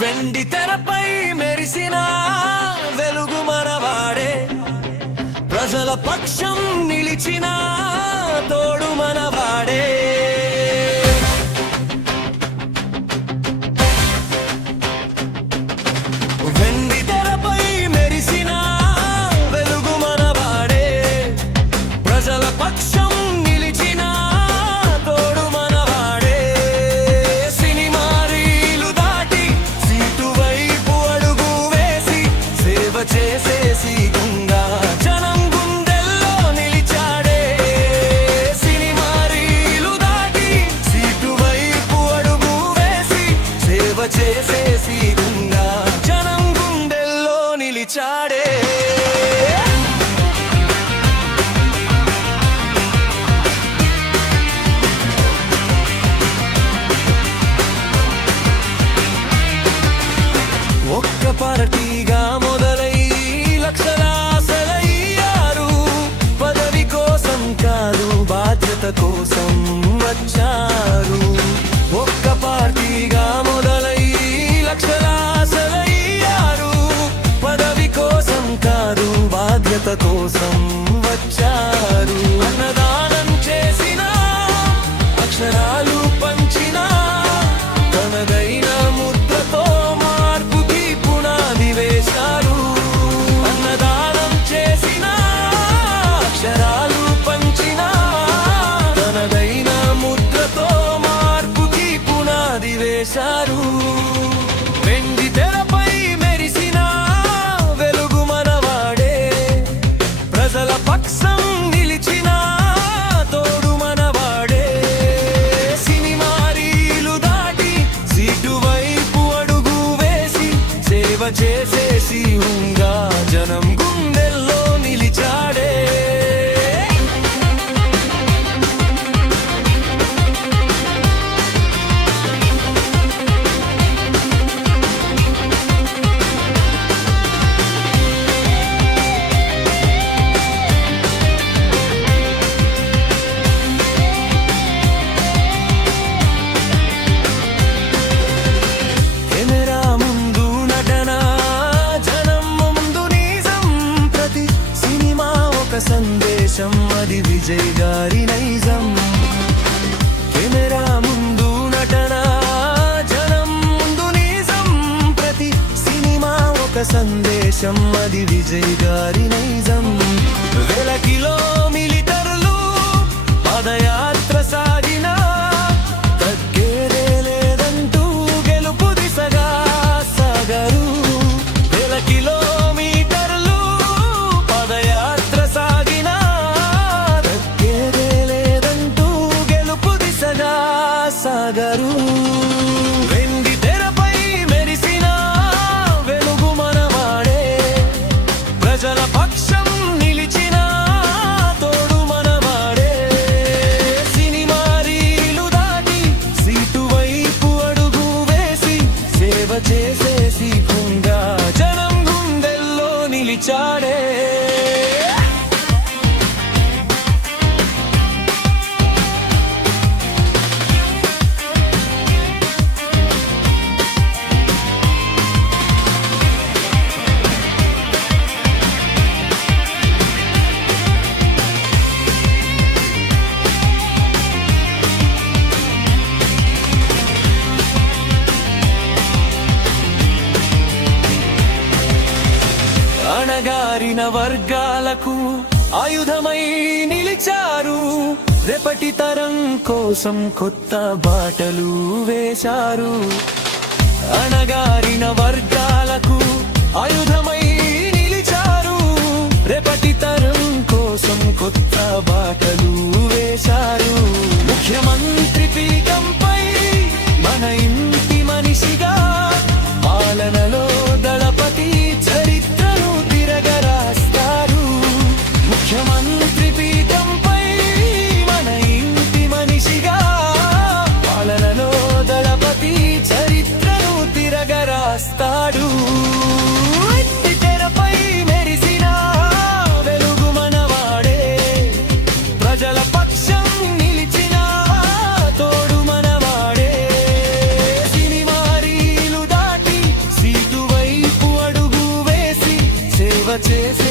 వెండి తెరపై మెరిసిన వెలుగు మనవాడే, ప్రజల పక్షం నిలిచిన తోడు మనవాడే. వెండి తెరపై మెరిసిన వెలుగు మనవాడే, ప్రజల పక్షం నిలిచిన తోడు మనవాడే. సినిమా రీలు దాటి సీటు వైపు అడుగు వేసి సేవ చేసేసి గుంగా జనం గుండెల్లో నిలిచాడే. సినిమా రీలు దాటి సీటు వైపు అడుగు వేసి సేవ చేసేసి గుంగా జనం గుండెల్లో నిలిచాడే. ఒక్క పార్టీగా మొదలై లక్షల ఆశలయ్యారు, పదవి కోసం కాదు బాధ్యత కోసం వచ్చారు. ఒక్క పార్టీగా మొదలై లక్షల ఆశలయ్యారు, పదవి కోసం కాదు బాధ్యత కోసం వచ్చారు. అన్నదానం చేసిన, అక్షరాలు పంచిన, తనదైన ముద్రతో మార్పుకి పునాది వేశారు. అన్నదానం చేసిన, అక్షరాలు పంచిన, తనదైన ముద్రతో మార్పుకి పునాది వేశారు. వెండి తెరపై మెరిసిన వెలుగు మనవాడే, ప్రజల పక్షం నిలిచిన తోడు మనవాడే. సినిమా రీలు దాటి సీటు వైపు అడుగు వేసి సేవ చేసేసి ఉంగా జనం గుండెల్లో నిలిచాడే. కెమెరా ముందు నటన, జనం ముందు నిజం, ప్రతి సినిమా ఒక సందేశం, అది విజయ్ గారి నైజం. కెమెరా ముందు నటన, జనం ముందు నిజం, ప్రతి సినిమా ఒక సందేశం, అది విజయ్ గారి నైజం. వేల కిలోమీటర్లు పాదయాత్ర సాగిన, తగ్గేదే లేదంటూ గెలుపు దిశగా సాగరు. వేల కిలోమీటర్లు పాదయాత్ర సాగిన, తగ్గేదే లేదంటూ గెలుపు దిశగా సాగరు. వెండి తెరపై మెరిసిన వెలుగు మనవాడే, ప్రజల పక్షం నిలిచిన తోడు మనవాడే. సినిమా రీలు దాటి సీటు వైపు అడుగు వేసి సేవ చేసేసి గుంగా జనం గుండెల్లో నిలిచాడే. అణగారిన వర్గాలకు ఆయుధమై నిలిచారు, రేపటి తరం కోసం కొత్త బాటలు వేశారు. అణగారిన వర్గాలకు ఆయుధమై నిలిచారు, రేపటి తరం కోసం కొత్త బాటలు వేశారు. ముఖ్యమంత్రి పీఠంపై మన ఇంటి మనిషిగా, పాలనలో దళపతి చరిత్రను తిరగరాస్తారు. ముఖ్యమంత్రి పీఠంపై మన ఇంటి మనిషిగా, పాలనలో దళపతి చరిత్రను తిరగరాస్తాడు. తెరపై మెరిసిన వెలుగు మనవాడే, ప్రజల పక్షం చేసి